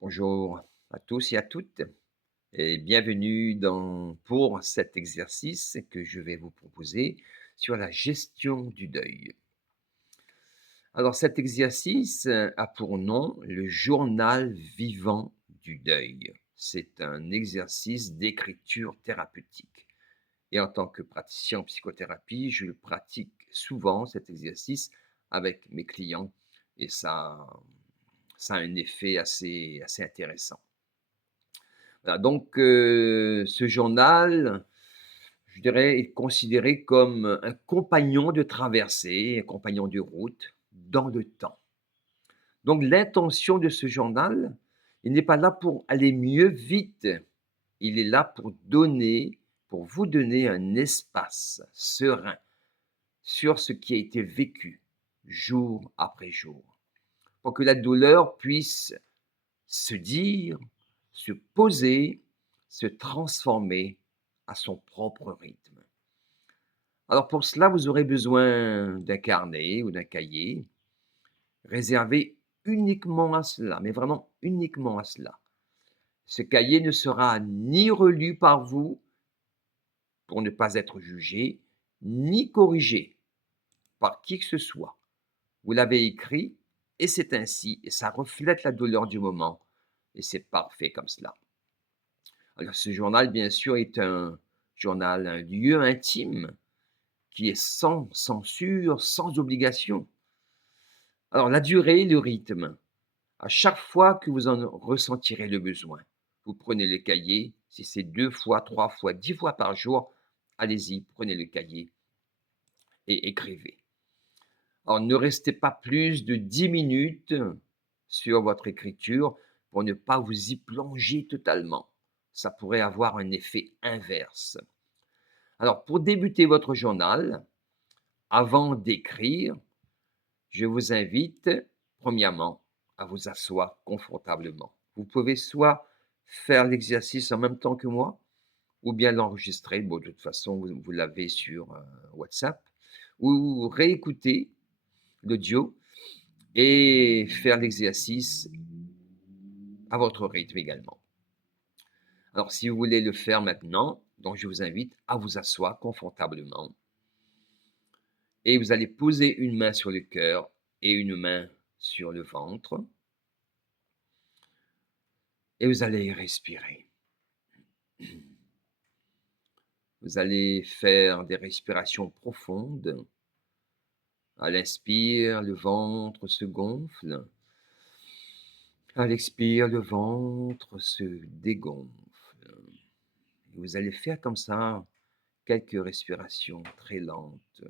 Bonjour à tous et à toutes et bienvenue pour cet exercice que je vais vous proposer sur la gestion du deuil. Alors cet exercice a pour nom le journal vivant du deuil. C'est un exercice d'écriture thérapeutique. Et en tant que praticien en psychothérapie, je le pratique souvent cet exercice avec mes clients et ça a un effet assez intéressant. Voilà, donc ce journal, je dirais, est considéré comme un compagnon de traversée, un compagnon de route dans le temps. Donc l'intention de ce journal, il n'est pas là pour aller mieux vite, il est là pour vous donner un espace serein sur ce qui a été vécu jour après jour, pour que la douleur puisse se dire, se poser, se transformer à son propre rythme. Alors pour cela, vous aurez besoin d'un carnet ou d'un cahier réservé uniquement à cela, mais vraiment uniquement à cela. Ce cahier ne sera ni relu par vous pour ne pas être jugé, ni corrigé par qui que ce soit. Vous l'avez écrit et c'est ainsi, et ça reflète la douleur du moment, et c'est parfait comme cela. Alors ce journal, bien sûr, est un journal, un lieu intime qui est sans censure, sans obligation. Alors la durée, le rythme, à chaque fois que vous en ressentirez le besoin, vous prenez le cahier, si c'est 2 fois, 3 fois, 10 fois par jour, allez-y, prenez le cahier et écrivez. Alors ne restez pas plus de 10 minutes sur votre écriture pour ne pas vous y plonger totalement. Ça pourrait avoir un effet inverse. Alors, pour débuter votre journal, avant d'écrire, je vous invite, premièrement, à vous asseoir confortablement. Vous pouvez soit faire l'exercice en même temps que moi, ou bien l'enregistrer. Bon, de toute façon, vous l'avez sur WhatsApp, ou réécouter l'audio et faire l'exercice à votre rythme également. Alors, si vous voulez le faire maintenant, donc je vous invite à vous asseoir confortablement. Et vous allez poser une main sur le cœur et une main sur le ventre. Et vous allez respirer. Vous allez faire des respirations profondes. À l'inspire, le ventre se gonfle. À l'expire, le ventre se dégonfle. Et vous allez faire comme ça quelques respirations très lentes.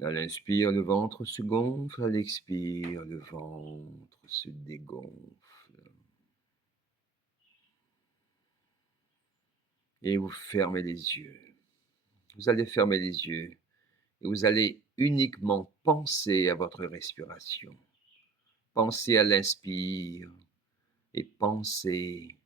À l'inspire, le ventre se gonfle. À l'expire, le ventre se dégonfle. Et vous fermez les yeux. Vous allez fermer les yeux et vous allez uniquement penser à votre respiration. Pensez à l'inspire et pensez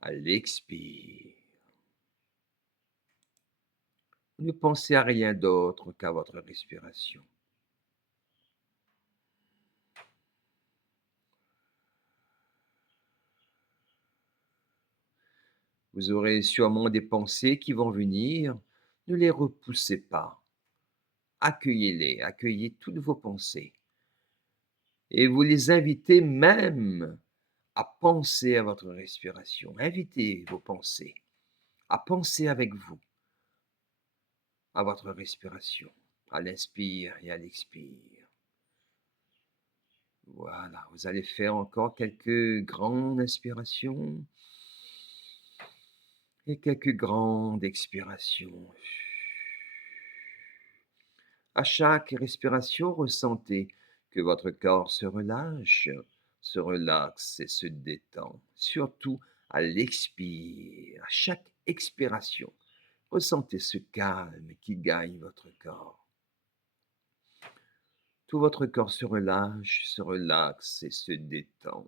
à l'expire. Ne pensez à rien d'autre qu'à votre respiration. Vous aurez sûrement des pensées qui vont venir. Ne les repoussez pas. Accueillez-les, accueillez toutes vos pensées. Et vous les invitez même à penser à votre respiration. Invitez vos pensées à penser avec vous à votre respiration, à l'inspire et à l'expire. Voilà, vous allez faire encore quelques grandes inspirations et quelques grandes expirations. À chaque respiration, ressentez que votre corps se relâche, se relaxe et se détend. Surtout à l'expire, à chaque expiration, ressentez ce calme qui gagne votre corps. Tout votre corps se relâche, se relaxe et se détend.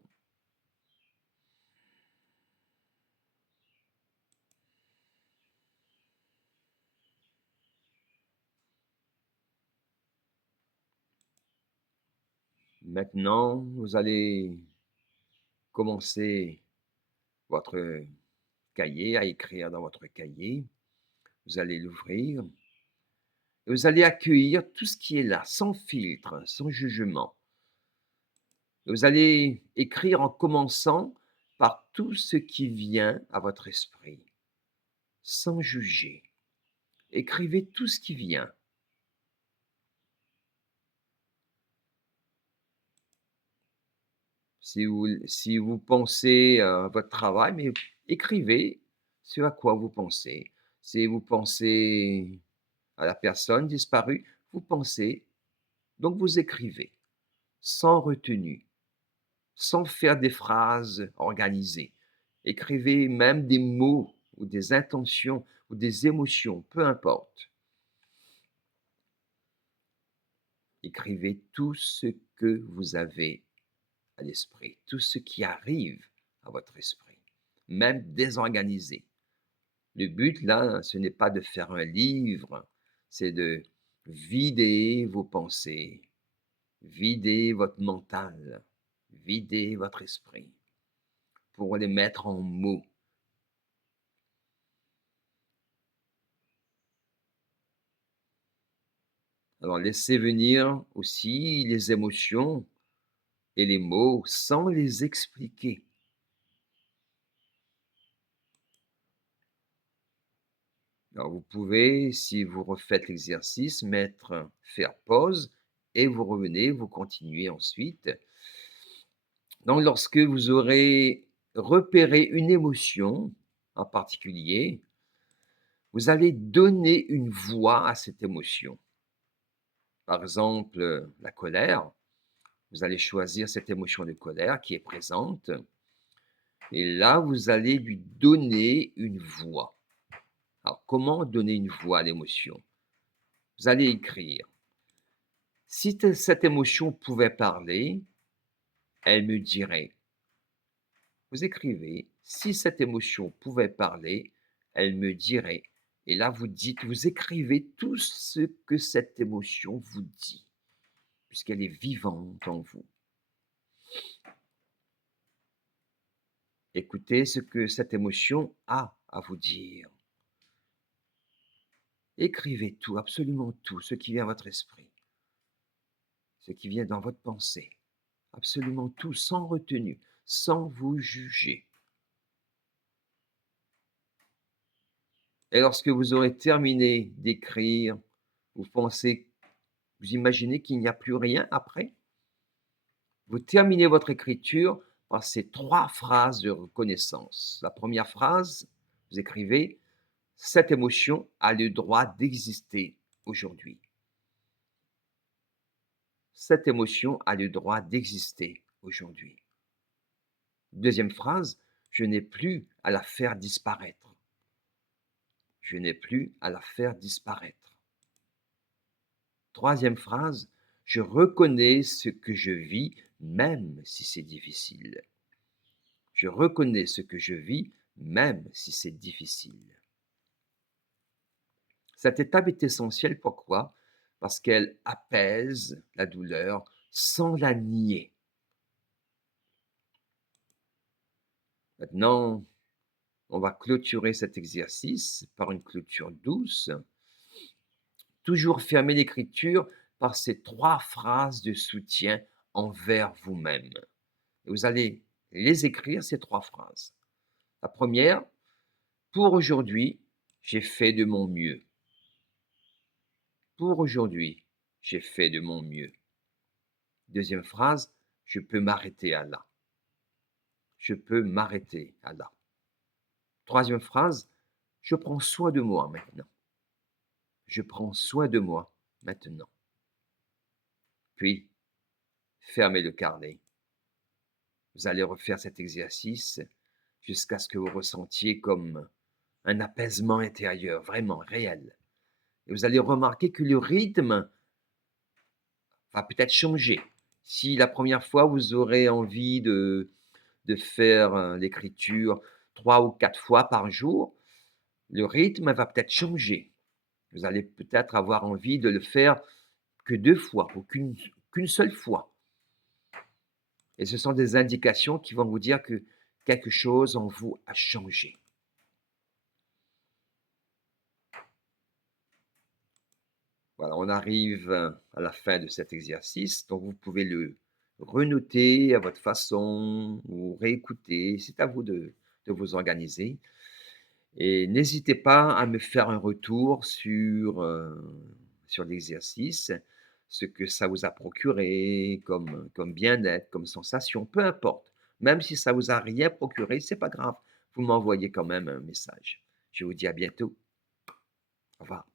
Maintenant, vous allez commencer votre cahier, à écrire dans votre cahier. Vous allez l'ouvrir et vous allez accueillir tout ce qui est là, sans filtre, sans jugement. Vous allez écrire en commençant par tout ce qui vient à votre esprit, sans juger. Écrivez tout ce qui vient. Si vous pensez à votre travail, mais écrivez ce à quoi vous pensez. Si vous pensez à la personne disparue, vous pensez, donc vous écrivez, sans retenue, sans faire des phrases organisées. Écrivez même des mots ou des intentions ou des émotions, peu importe. Écrivez tout ce que vous avez à l'esprit, tout ce qui arrive à votre esprit, même désorganisé. Le but là, ce n'est pas de faire un livre, c'est de vider vos pensées, vider votre mental, vider votre esprit pour les mettre en mots. Alors laissez venir aussi les émotions et les mots sans les expliquer. Alors vous pouvez, si vous refaites l'exercice, faire pause et vous revenez, vous continuez ensuite. Donc lorsque vous aurez repéré une émotion en particulier, vous allez donner une voix à cette émotion. Par exemple, la colère, vous allez choisir cette émotion de colère qui est présente et là, vous allez lui donner une voix. Alors comment donner une voix à l'émotion? Vous allez écrire: «Si cette émotion pouvait parler, elle me dirait». Vous écrivez: «Si cette émotion pouvait parler, elle me dirait». Et là, vous écrivez tout ce que cette émotion vous dit, puisqu'elle est vivante en vous. Écoutez ce que cette émotion a à vous dire. Écrivez tout, absolument tout, ce qui vient à votre esprit, ce qui vient dans votre pensée, absolument tout, sans retenue, sans vous juger. Et lorsque vous aurez terminé d'écrire, vous pensez, vous imaginez qu'il n'y a plus rien après? Vous terminez votre écriture par ces 3 phrases de reconnaissance. La première phrase, vous écrivez: «Cette émotion a le droit d'exister aujourd'hui. Cette émotion a le droit d'exister aujourd'hui». Deuxième phrase: «Je n'ai plus à la faire disparaître. Je n'ai plus à la faire disparaître». Troisième phrase: «Je reconnais ce que je vis, même si c'est difficile. Je reconnais ce que je vis, même si c'est difficile». Cette étape est essentielle, pourquoi? Parce qu'elle apaise la douleur sans la nier. Maintenant, on va clôturer cet exercice par une clôture douce. Toujours fermer l'écriture par ces 3 phrases de soutien envers vous-même. Et vous allez les écrire, ces 3 phrases. La première: «Pour aujourd'hui, j'ai fait de mon mieux. Pour aujourd'hui, j'ai fait de mon mieux». Deuxième phrase: «Je peux m'arrêter à là. Je peux m'arrêter à là». Troisième phrase: «Je prends soin de moi maintenant. Je prends soin de moi maintenant». Puis, fermez le carnet. Vous allez refaire cet exercice jusqu'à ce que vous ressentiez comme un apaisement intérieur, vraiment réel. Et vous allez remarquer que le rythme va peut-être changer. Si la première fois, vous aurez envie de faire l'écriture 3 ou 4 fois par jour, le rythme va peut-être changer. Vous allez peut-être avoir envie de le faire que 2 fois ou qu'une seule fois. et ce sont des indications qui vont vous dire que quelque chose en vous a changé. Voilà, on arrive à la fin de cet exercice, donc vous pouvez le renoter à votre façon ou réécouter, c'est à vous de vous organiser et n'hésitez pas à me faire un retour sur l'exercice, ce que ça vous a procuré comme bien-être, comme sensation, peu importe. Même si ça vous a rien procuré, c'est pas grave, vous m'envoyez quand même un message. Je vous dis à bientôt. Au revoir.